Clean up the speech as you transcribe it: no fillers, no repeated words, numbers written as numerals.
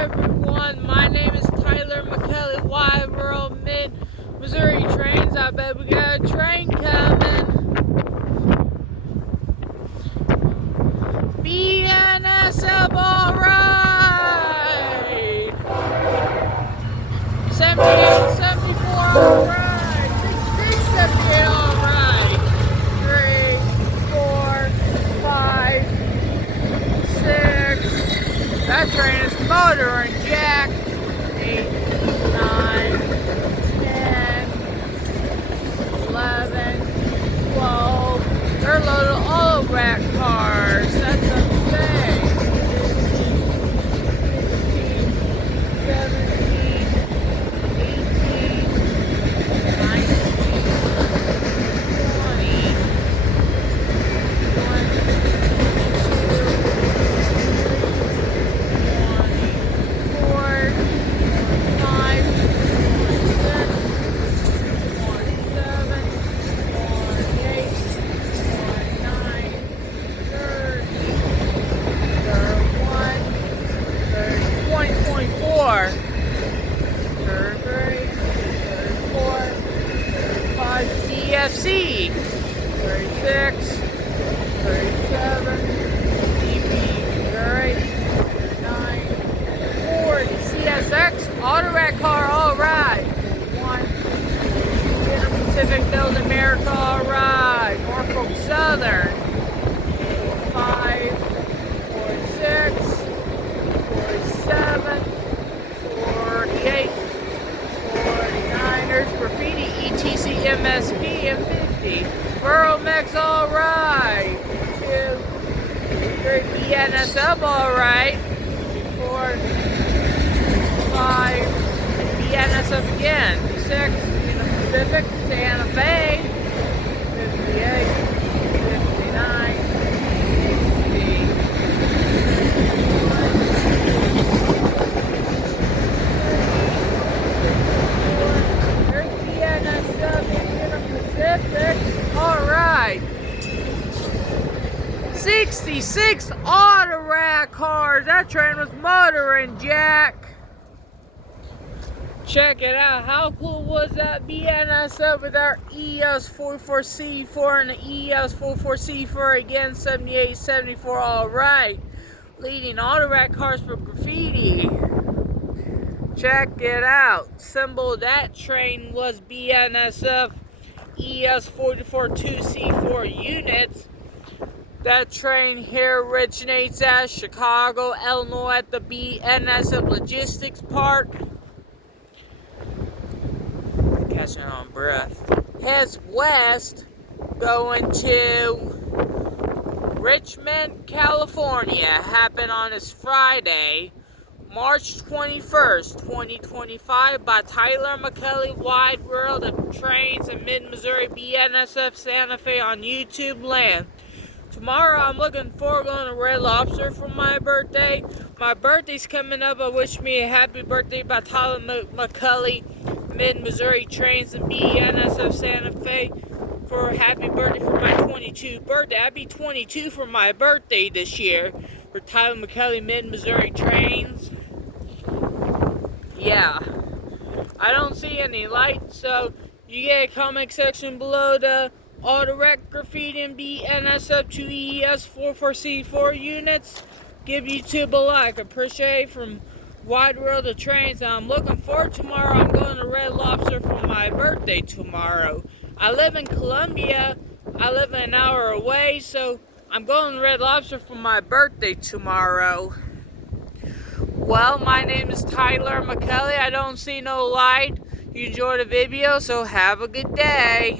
everyone, my name is Tyler McCully, Wide World Mid Missouri Trains. I bet we got a train coming. BNSF, alright! 78, 74, alright! 66, 78, alright! 3, 4, 5, 6. That train is motor and jack. 8, 9, 10, 11, 12. They're loaded Autorack cars. That's a thing. 15, 16, 17, CFC, 36, 37, DP, 39, 40, CSX, Autorack car, alright, 1, Pacific Build America, alright, Norfolk Southern, 45, 46, 47, 48, 49ers, Graffiti, ETC, MSP, M50, Mex, alright, 2, 3, BNSF, alright, 4, 5, BNSF again, 6, Pacific, Santa Fe, 58, 59, 60. Alright. 66 Autorack cars. That train was motor and jack. Check it out. How cool was that BNSF with our ES44C4 and the ES44C4 again, 78, 74. Alright. Leading Autorack cars for Graffiti. Check it out. Symbol of that train was BNSF ES44-2C4 units. That train here originates at Chicago, Illinois at the BNSF Logistics Park. Catching on breath. Heads west going to Richmond, California. Happened on this Friday, March 21st, 2025 by Tyler McCully, Wide World of Trains in Mid-Missouri, BNSF Santa Fe on YouTubeland. Tomorrow I'm looking forward to going to Red Lobster for my birthday. My birthday's coming up. I wish me a happy birthday by Tyler McCully, Mid-Missouri Trains in BNSF Santa Fe for a happy birthday for my 22nd birthday. I'd be 22 for my birthday this year for Tyler McCully, Mid-Missouri Trains. Yeah, I don't see any lights, so you get a comment section below the Autorack, Graffiti, and BNSF 2ES44C4 units. Give YouTube a like. Appreciate it from Wide World of Trains. And I'm looking forward tomorrow. I'm going to Red Lobster for my birthday tomorrow. I live in Columbia. I live an hour away, so I'm going to Red Lobster for my birthday tomorrow. Well, my name is Tyler McCully. I don't see no light. You enjoyed the video, so have a good day.